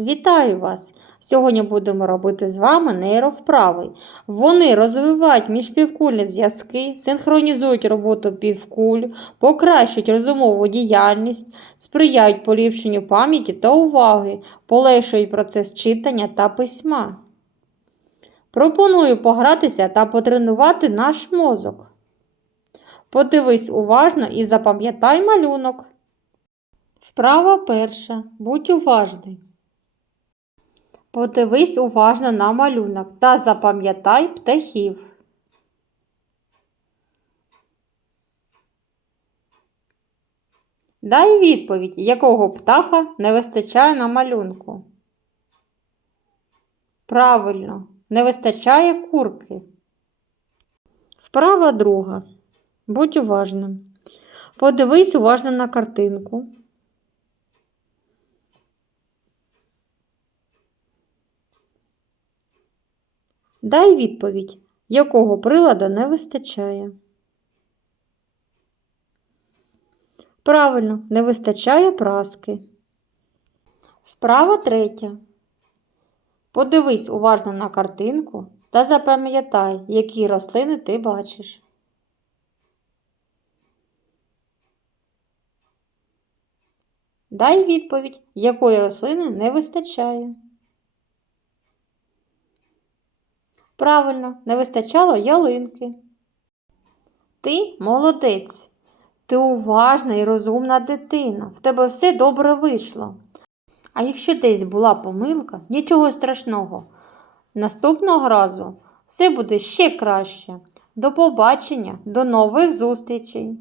Вітаю вас! Сьогодні будемо робити з вами нейровправи. Вони розвивають міжпівкульні зв'язки, синхронізують роботу півкуль, покращують розумову діяльність, сприяють поліпшенню пам'яті та уваги, полегшують процес читання та письма. Пропоную погратися та потренувати наш мозок. Подивись уважно і запам'ятай малюнок. Вправа перша. Будь уважний. Подивись уважно на малюнок та запам'ятай птахів. Дай відповідь, якого птаха не вистачає на малюнку. Правильно, не вистачає курки. Вправа друга. Будь уважним. Подивись уважно на картинку. Дай відповідь, якого прилада не вистачає. Правильно, не вистачає праски. Вправа третя. Подивись уважно на картинку та запам'ятай, які рослини ти бачиш. Дай відповідь, якої рослини не вистачає. Правильно, не вистачало ялинки. Ти молодець. Ти уважна і розумна дитина. В тебе все добре вийшло. А якщо десь була помилка, нічого страшного. Наступного разу все буде ще краще. До побачення, до нових зустрічей!